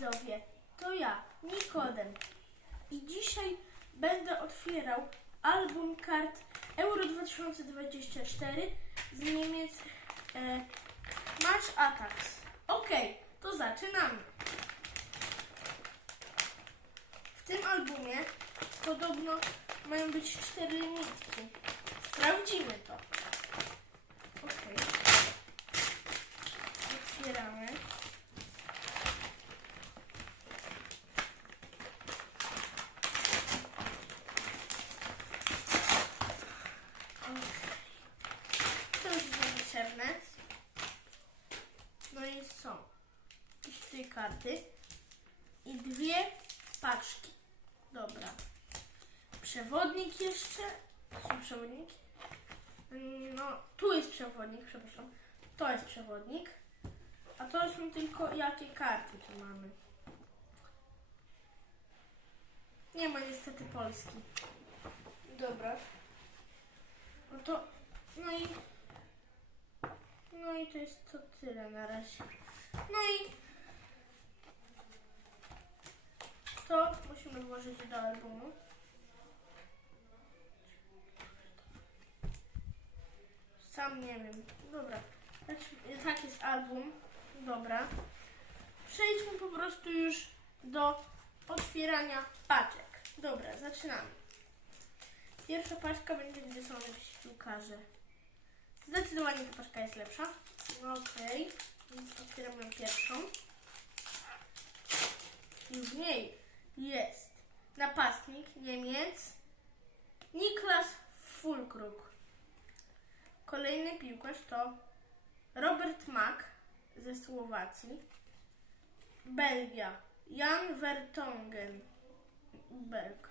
widzowie, to ja, Nikodem. I dzisiaj będę otwierał album kart Euro 2024 z Niemiec e, Match Attacks. Okej, to zaczynamy. W tym albumie podobno mają być cztery limitki. Sprawdzimy to. Okej. Otwieramy. Okej. To niepotrzebne. No i są trzy karty i dwie paczki. Dobra. Przewodnik jeszcze. Są przewodniki? No, tu jest przewodnik, przepraszam. To jest przewodnik. A to są tylko jakie karty tu mamy. Nie ma niestety Polski. Dobra. No to, no i, i to jest to tyle na razie. No i to musimy włożyć do albumu. Sam nie wiem. Dobra. Lecz- Tak jest album. Dobra. Przejdźmy po prostu już do otwierania paczek. Dobra, zaczynamy. Pierwsza paczka będzie, gdzie są jakieś piłkarze. Zdecydowanie ta paczka jest lepsza. No Okej, więc otwieramy pierwszą. I w niej jest napastnik Niemiec Niklas Fulkrug. Kolejny piłkarz to Robert Mak ze Słowacji. Belgia Jan Vertongen. Belg.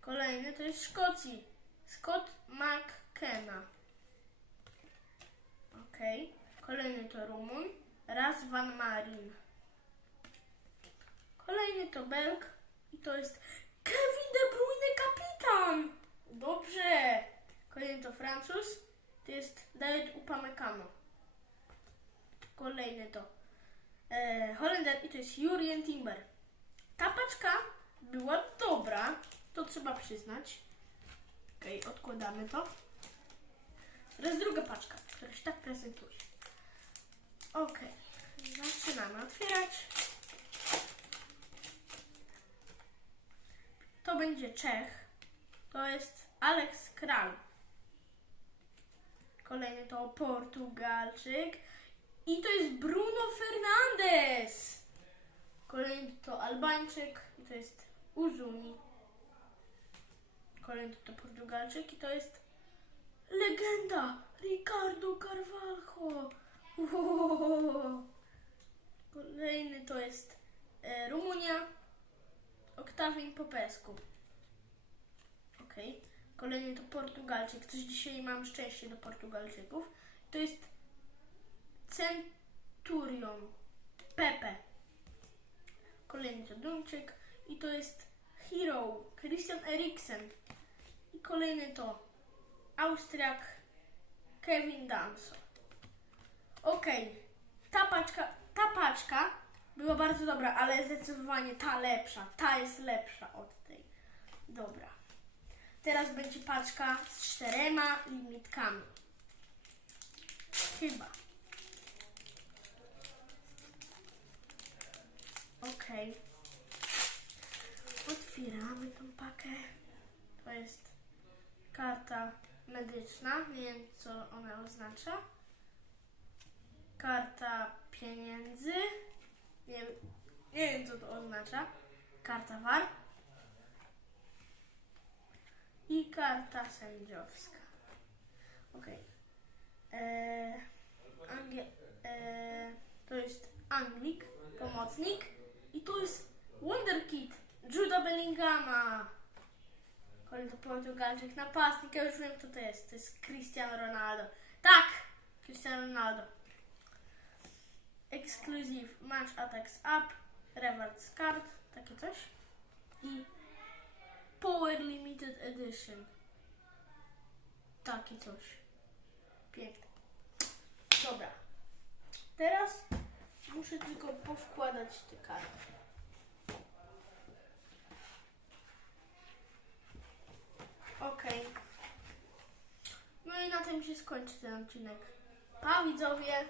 Kolejny to jest Szkocji. Scott McKenna. Okej. Kolejny to Rumun. Raz Van Marin. Kolejny to Belg. I to jest Kevin De Bruyne kapitan. Dobrze. Kolejny to Francuz. To jest David Upamecano. Kolejny to e, Holender i to jest Jurien Timber. Ta paczka była dobra, to trzeba przyznać. Okej, odkładamy to. Teraz druga paczka, która się tak prezentuje. Okej, zaczynamy otwierać. To będzie Czech. To jest Alex Kral. Kolejny to Portugalczyk. I to jest Bruno Fernandes. Kolejny to Albańczyk i to jest Uzuni. Kolejny to Portugalczyk i to jest legenda Ricardo Carvalho. Kolejny to jest e, Rumunia Octavin Popescu. Okej. Kolejny to Portugalczyk. Coś dzisiaj mam szczęście do Portugalczyków. To jest Centurion Pepe. Kolejny to Duńczyk i to jest Hero Christian Eriksen. I kolejny to Austriak Kevin Danso. Okej, ta paczka, ta paczka była bardzo dobra, ale zdecydowanie ta lepsza. Ta jest lepsza od tej. Dobra. Teraz będzie paczka z czterema limitkami. Chyba. Okej. Otwieramy tą pakę. To jest karta medyczna. Nie wiem, co ona oznacza. Karta pieniędzy. Nie, nie wiem, co to oznacza. Karta VAR. I karta sędziowska. Okej. Eee, eee, to jest Anglik, pomocnik. I tu jest Wonderkid, Juda Bellingama. Kolejny Portugalczyk, napastnik, ja już wiem kto to jest. To jest Cristiano Ronaldo. Tak! Cristiano Ronaldo. Exclusive Match Attacks Up, Rewards Card, takie coś. I Power Limited Edition. Takie coś. Piękne. Dobra. Teraz Muszę tylko powkładać te karty. Okej. No i na tym się skończy ten odcinek. Pa widzowie!